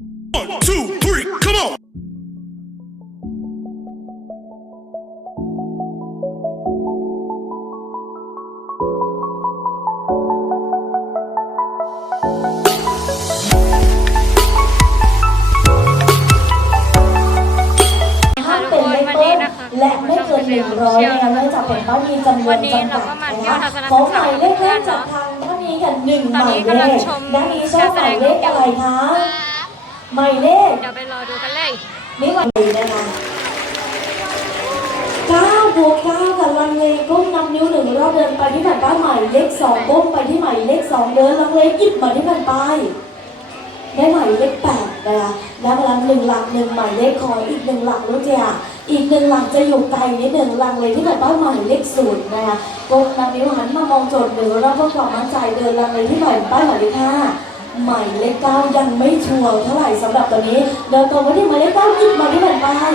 One, two, three, come on! ห้ามเป็นไม่ต้นและไม่เกินหนึ่งร้อยนะคะเนื่องจากเป็นบ้านมีจำนวนจำกัดนะคะขอหมายเลขแรกจากทางท่านนี้กันหนึ่งหมายเลขด้านนี้ชอบหมายเลขอะไรคะ หมายเลขเดี๋ยวไปรอดูกันเลย นี่หมายเลขนะคะเก้าบวกเก้ากับลังเลก้มนำนิ้วหนึ่งรอบเดินไปที่แผ่นป้ายหมายเลขสองก้มไปที่หมายเลขสองเดินลังเลหยิบมาที่แผ่นป้ายได้หมายเลขแปดนะคะแล้วเวลาหนึ่งหลักหนึ่งหมายเลขขออีกหนึ่งหลักรู้จักอีกหนึ่งหลักจะอยู่ไกลนิดหนึ่งหลักเลยที่แบบป้ายหมายเลขศูนย์นะคะกดนำนิ้วหันมามองโจทย์หนึ่งแล้วเพื่อความมั่นใจเดินหลักเลยที่หมายป้ายหมายเลขห้า หมายเลขเก้ายังไม่ชัวร์เท่าไหร่สำหรับตัวนี้เดินตรงไปที่หมายเลขเก้าหยิบมาที่แผ่นป้าย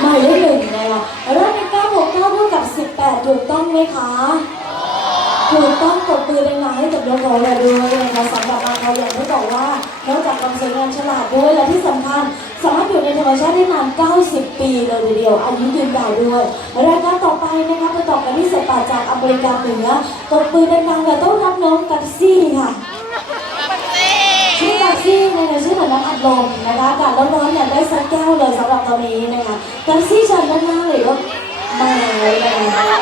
หมายเลขหนึ่งนะคะแล้วในเก้าบวกเก้าเท่ากับสิบแปดถูกต้องไหมคะถูกต้องกดปืนในมาให้กับน้องๆเลยด้วยนะคะสำหรับเราอย่างที่บอกว่านอกจากความสวยงามฉลาดด้วยและที่สำคัญสามารถอยู่ในธรรมชาติได้นาน 90 ปีเลยทีเดียวอายุยืนยาวด้วยรายการต่อไปนะคะ ป่าจากอเมริกาเหนือกดปืนดังๆเลยต้องรับน้องกัตซี่ค่ะชื่อกัตซี่ในชื่อเหมือนน้ำอัดลมนะคะอากาศร้อนๆเนี่ยได้สักแก้วเลยสำหรับตอนนี้นะคะกัตซี่เชิญด้านหน้าเลยว่ามาเลยนะคะ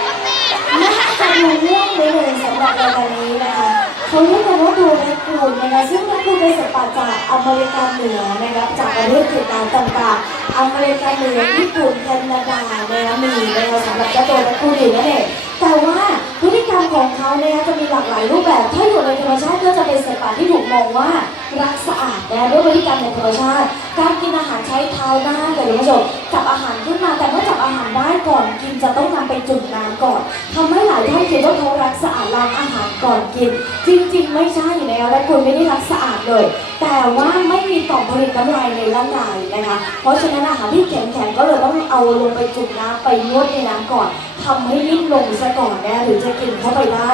น่าจะดูเรื่องเลยสำหรับรายการนี้นะคะเขาเรียกกันว่าดูแรคคูนนะคะซึ่งแรคคูนเป็นสัตว์ป่าจากอเมริกาเหนือนะคะจากประเทศต่างต่างๆอเมริกาเหนือญี่ปุ่นแคนาดานะคะมีนะคะสำหรับเจ้าตัวแรคคูนอยู่นั่นเอง แต่ว่าพฤติกรรมของเขาเนี่ยจะมีหลากหลายรูปแบบ ถ้าอยู่ในธรรมชาติก็จะเป็นสัตว์ป่าที่ถูกมองว่ารักสะอาดนะด้วยพฤติกรรมในธรรมชาติ การกินอาหารใช้เท้าหน้าแต่คุณผู้ชมจับอาหารขึ้นมาแต่ ก่อนกินจะต้องนำไปจุ่มน้ำก่อนทำให้หลายท่านคิดว่าเขารักสะอาดล้างอาหารก่อนกิน จริง ๆ ไม่ใช่นะคะและคุณไม่ได้รักสะอาดเลย แต่ว่าไม่มีต่อมผลิตน้ำลายในร่างกายนะคะ เพราะฉะนั้นอาหารที่แข็งๆก็เลยต้องเอาลงไปจุ่มน้ำไปนวดในน้ำก่อนทำให้นิ่มลงซะก่อนนะถึงจะกินเข้าไปได้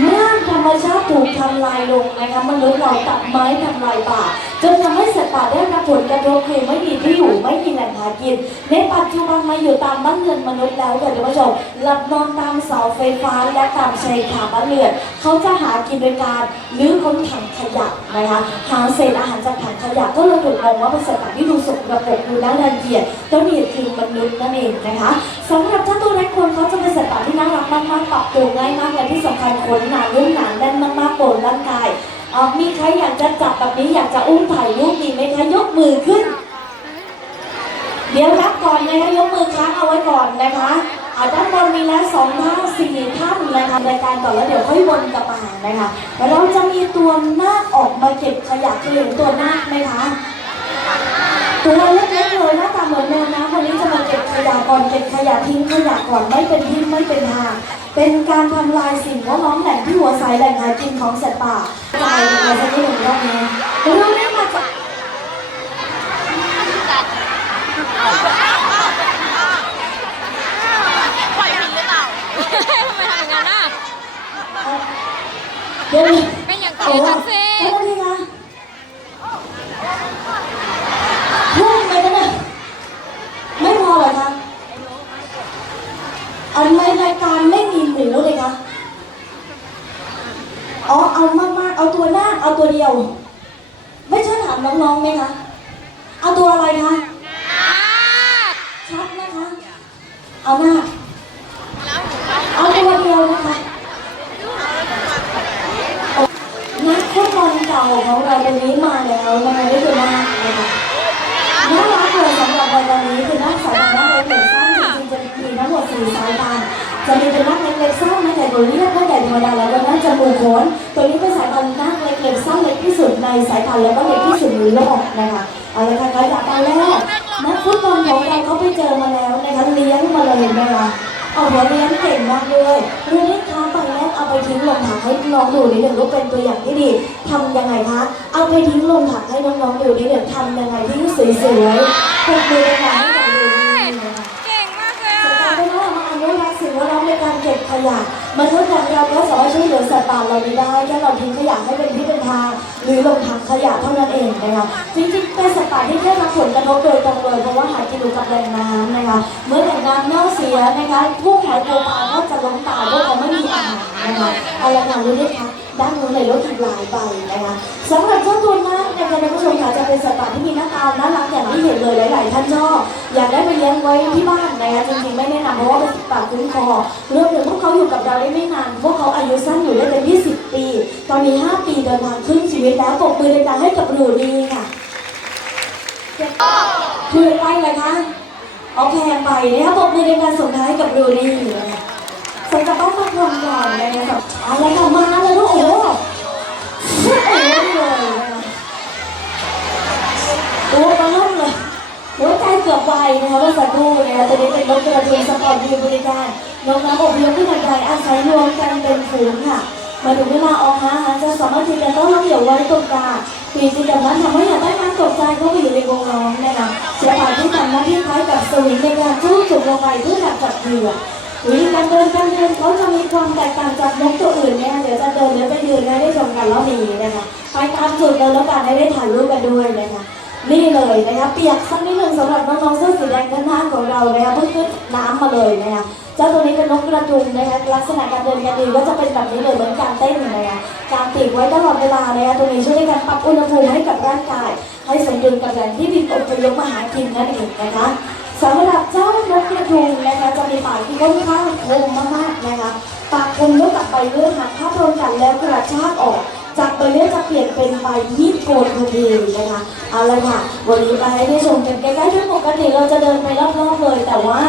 เมื่อธรรมชาติถูกทำลายลงนะคะมนุษย์เราตัดไม้ทำลายป่า จนทำให้สัตว์ป่าได้รับผลกระทบคือไม่มีที่อยู่ไม่มีแหล่งหากิน ในปัจจุบันมาอยู่ตามบ้านเรือนมนุษย์แล้วค่ะท่านผู้ชมหลับนอนตามเสาไฟฟ้าและตามชายคาบ้านเรือนเขาจะหากินโดยการลื้อค้นถังขยะนะคะหาเศษอาหารจากถังขยะก็เลยถูกมองว่าเป็นสัตว์ป่าที่ดูสกปรกดูน่ารังเกียจต้นเหตุคือมนุษย์นั่นเองนะคะสำหรับเจ้าตัวเล็กคนเขาจะเป็นสัตว์ป่าที่น่ารักมากๆปรับตัวง่ายมากและที่สำคัญขนหนานุ่มหนาแน่นมากๆบนร่างกาย อ่อมีใครอยากจะจับแบบนี้อยากจะอุ้มถ่ายรูปมีไหมคะยกมือขึ้น เดี๋ยวรับก่อนนะคะยกมือค้างเอาไว้ก่อนนะคะอาด้านบนมีแล้วสองท่านสี่ท่านนะคะรายการต่อแล้วเดี๋ยวค่อยวนกลับมานะคะแล้วเราจะมีตัวหน้าออกมาเก็บขยะคือตัวหน้าไหมคะ ตัวเล็กๆเลยหน้าตาเหมือนแมวน้ำวันนี้จะมาเก็บขยะก่อนเก็บขยะทิ้งขยะก่อนไม่เป็นที่ไม่เป็นทางเป็นการทำลายสิ่งแวดล้อมแหล่งที่หัวใสแหล่งหากินของสัตว์ป่าตายไปสักนิดหนึ่งรอบนี้เรื่องนี้มาจากทำไมทำอย่างนั้นอะเดี๋ยวนี้เป็นอย่างเอานี้ละจังสิ เดี๋ยวนี้นะพุ่งไปกันนะไม่พอเหรอคะ อันในรายการไม่มีหมูเลยคะอ๋อเอามากๆเอาตัวหน้าเอาตัวเดียว ไม่ใช่ถามน้องๆไหมคะเอาตัวอะไรคะชัดนะคะ เอาหน้าเอาตัวเดียวนะคะนักฟุตบอลเก่าของเราวันนี้มาแล้วนะคะนี่คือหน้านะคะน่ารักเลยสำหรับวันนี้คือน้าสายตาหน้าเล็กๆสั้นจริงๆจะ สี่สายตาจะมีเป็นน้าเล็กๆสั้นหน้าใหญ่ตัวนี้หน้าใหญ่ธรรมดาแล้วก็น้าจมูโขนตัวนี้เป็นสายตาหน้าเล็กๆสั้นเล็กที่สุดในสายตาแล้วก็เล็กที่สุดในโลกนะคะเอาละค่ะขยับตาแรกนักฟุตบอลของเราเขาไปเจอมาแล้วนะคะเลี้ยงมาเลยนไหมคะเอาหัวเลี้ยงเก่งมากเลยเรื่องนี้ค้าไปแล้วเอาไปทิ้งลงถังให้น้องดูนิดหนึ่งก็เป็นตัวอย่างที่ดีทำยังไงคะเอาไปทิ้งลงถังให้น้องๆดูนิดหนึ่งทำยังไงที่สวยๆปรบมือดังๆให้กับดูนี่นะคะเก่งมากเลยสุดอะท้ายแล้วเรามาอ นุรักษ์สิ่งแวดล้อมในการเก็บขยะมนุษย์อย่างเราก็สามารถช่วยเหลือสัตว์ป่าเหล่านี้ได้แค่เราทิ้งขยะให้เป็นที่เป็นทางหรือลงถังขยะเท่านั้นเองนะคะจริงๆเป็นสัตว์ป่าที่ได้รับผลกระทบโดยตรงเลยเพราะว่าหากินอยู่กับแหล่งน้ำนะคะเมื่อแหล่งน้ำเน่าเสียนะคะพวกหอยตัวปลาก็จะล้มตายเพราะเขาไม่มีอาหารนะคะเอาละค่ะรู้ไหมคะด้านนู้นเลยรถอีกหลายใบนะคะสำหรับเจ้าตัว คนะคะท่านผู้ชมค่ะจะเป็นสัตว์ป่าที่มีหน้าตาน่ารักอย่างที่เห็นเลยหลาย ๆ ท่านชอบอยากได้ไปเลี้ยงไว้ที่บ้านนะคะจริงๆไม่แนะนำเพราะว่าเป็นสัตว์ป่าคุ้มครองเรื่องหนึ่งพวกเขาอยู่กับเราได้ไม่นาน พวกเขาอายุสั้นอยู่ได้เป็น20 ปี ตอนนี้ 5 ปีเดินทางครึ่งชีวิตแล้วปรบมือดังๆให้กับหนูดีค่ะคือไปเลยคะเอาแพงไปนะคะปรบมือในการส่งท้ายกับหนูดีส่งกับบ้านพักผ่อนก่อนนะคะเอาละค่ะมาเลยลูกโอ้ เกือบวายนะคะเมื่อสักครู่นะคะตัวนี้เป็นนกกระทุงสปอร์ตมีบริการนกน้ำอบเลี้ยงขึ้นมาไกลอาศัยรวมกันเป็นฝูงค่ะมาถึงเวลาออกหาอาหารจะสามารถที่จะต้องรับเหลี่ยวไว้ตรงกลางปีจิตแบบนั้นทำให้อยากได้น้ำตกใจเข้าไปอยู่ในวงล้อมนะคะเสือป่าที่ทำหน้าที่คล้ายกับสวิงในการจู้จุดลงไปเพื่อดักจับเหยื่อวิธีการเดินการเดินเขาจะมีความแตกต่างจากนกตัวอื่นเนี่ยเดี๋ยวจะเดินแล้วไปยืนให้ได้ชมกันแล้วมีนะคะไปตามจุดเลยแล้วกันให้ได้ถ่ายรูปกันด้วยนะคะ นี่เลยนะคะเปียกสักนิดหนึ่งสำหรับน้องๆเสื้อสีแดงด้านหน้าของเรานะคะเพิ่งขึ้นน้ำมาเลยนะคะเจ้าตัวนี้เป็นนกกระทุงนะคะลักษณะการเดินการดีก็จะเป็นแบบนี้เลยเหมือนการเต้นนะคะการปีกไว้ตลอดเวลานะคะตัวนี้ช่วยในการปรับอุณหภูมิให้กับร่างกาย ให้สมดุลกับแรงที่บินอพยพมาหากินนั่นเองนะคะสำหรับเจ้านกกระทุงนะคะจะมีปากที่ค่อนข้างคมมากๆนะคะปากคมด้วยกับใบเลื่อดหักถ้าโดนกัดแล้วกระชากออก จากตัวเลือดจะเปลี่ยนเป็นใบมีดโกนทันทีนะคะ เอาละค่ะ วันนี้ไปให้ได้ชมกันใกล้ๆด้วยปกติเราจะเดินไปรอบๆเลย แต่ว่า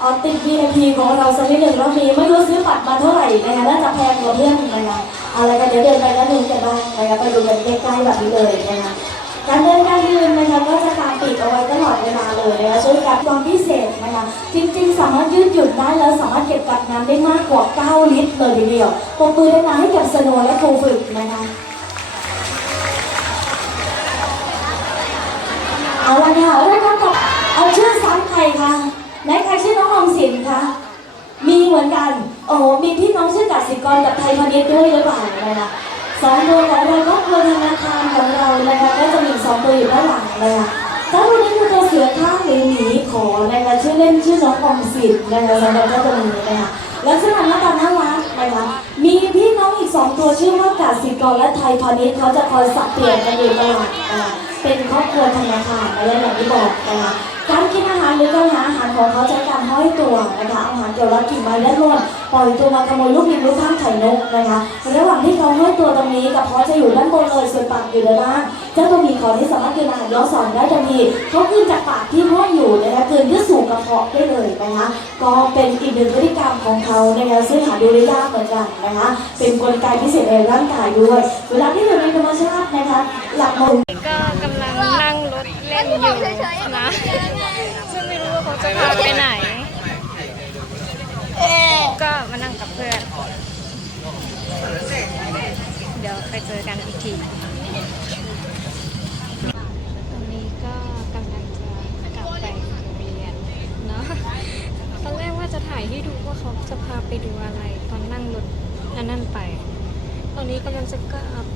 เอาติด VIP ของเราสักนิดหนึ่งรอบนี้ไม่รู้ซื้อบัตรมาเท่าไหร่นะคะน่าจะแพงกว่าเพื่อนนะคะเอาละค่ะเดี๋ยวเดินไปแล้วนึงกันบ้างนะคะไปดูกันใกล้ๆแบบนี้เลยนะคะ การเดินการยืนนะคะก็จะตามปีกเอาไว้ตลอดเวลาเลยนะคะช่วยกันความพิเศษนะคะจริงๆ สามารถยืดหยุ่นได้แล้วสามารถเก็บกักน้ำได้มากกว่า 9 ลิตรเลยทีเดียวปรบมือได้นะให้กับสโนและครูฝึกนะคะเอาละค่ะแล้วก็กับเอาชื่อซ้ำใครคะไหนใครชื่อน้องออมสินคะมีเหมือนกัน โอ้โหมีพี่น้องชื่อกสิกรกับไทยพาณิชย์ด้วยหรือเปล่านะคะ สองตัวของเราก็คือธนาคารของเรานะคะก็จะมีสองตัวอยู่ด้านหลังนะคะเจ้าตัวนี้คือตัวเสือข้างหรือหมีขอนะคะชื่อเล่นชื่อน้องออมสินนะคะสำหรับเจ้าตัวนี้นะคะลักษณะหน้าตาน่ารักนะคะมีพี่น้องอีกสองตัวชื่อว่ากสิกรและไทยพาณิชย์เขาจะคอยสับเปลี่ยนกันอยู่ตลอดนะคะเป็นครอบครัวธนาคารอะไรอย่างที่บอกนะคะ การกินอาหารหรือการหาอาหารของเขาใช้การห้อยตัวนะคะอาหารเกี่ยวกับกิ่งไม้และร่วนปล่อยตัวมาขโมยลูกยิงลูกข้างไข่นกนะคะ ระหว่างที่เขาห้อยตัวตรงนี้กับเพาะจะอยู่ด้านบนเลยส่วนปากอยู่ด้านล่างเจ้าตัวมีขอที่สามารถกินอาหารย้อนสอนได้ทันทีเขาขึ้นจากปากที่ห้อยอยู่นะคะเกินที่สู่กระเพาะได้เลยนะคะ ก็เป็นอีกหนึ่งพฤติกรรมของเขานะคะซึ่งหาดูได้ยากเหมือนกันนะคะ เป็นกลไกพิเศษในร่างกายด้วย เวลาที่อยู่ในธรรมชาตินะคะ หลับนอก็กำลังนั่งรถ เล่นอยู่นะซึ่งไม่รู้ว่าเขาจะพาไปไหน ก็มานั่งกับเพื่อน เดี๋ยวไปเจอกันอีกทีตอนนี้ก็กำลังจะกลับไปโรงเรียนเนาะตอนแรกว่าจะถ่ายให้ดูว่าเขาจะพาไปดูอะไร ตอนนั่งรถอันนั่นไป ตอนนี้กำลังจะกลับ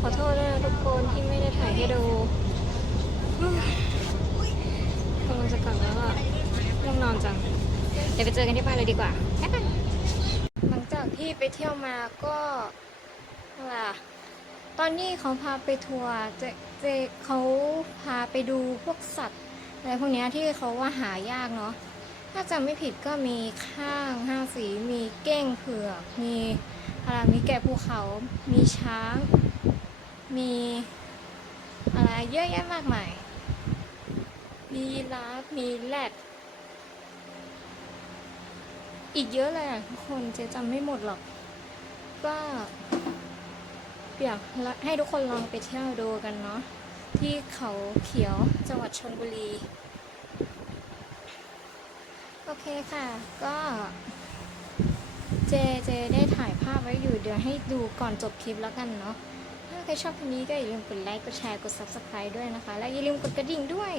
ขอโทษด้วยนะทุกคนที่ไม่ได้ถ่ายให้ดู กำลังจะกลับแล้วอะง่วงนอนจัง เดี๋ยวไปเจอกันที่บ้านเลยดีกว่าบ๊ายบายหลังจากที่ไปเที่ยวมาก็อะไรอะตอนนี้เขาพาไปทัวร์เจเจเขาพาไปดูพวกสัตว์อะไรพวกเนี้ยที่เขาว่าหายากเนาะ ถ้าจำไม่ผิดก็มีข้างห้าสี มีเก้งเผือก มีอะไร มีแกะภูเขา มีช้าง มีอะไรเยอะแยะมากมาย มียีราฟมีแรดอีกเยอะเลยอะทุกคนเจ๊จำไม่หมดหรอก ก็อยากให้ทุกคนลองไปเที่ยวดูกันเนาะที่เขาเขียวจังหวัดชลบุรี โอเคค่ะ ก็เจเจได้ถ่ายภาพไว้อยู่เดี๋ยวให้ดูก่อนจบคลิปแล้วกันเนาะ ใครชอบคลิปนี้ก็อย่าลืมกดไลค์ กดแชร์ กด subscribe ด้วยนะคะ และอย่าลืมกดกระดิ่งด้วย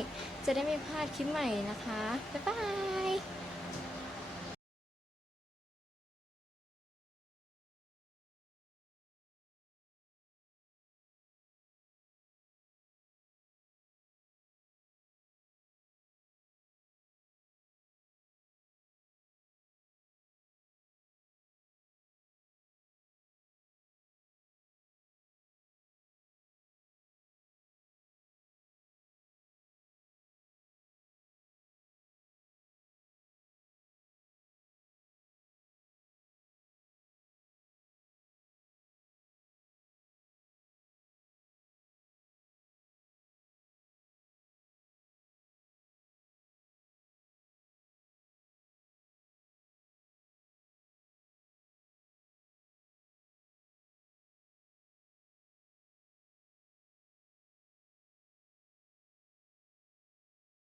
จะได้ไม่พลาดคลิปใหม่นะคะ บ๊ายบาย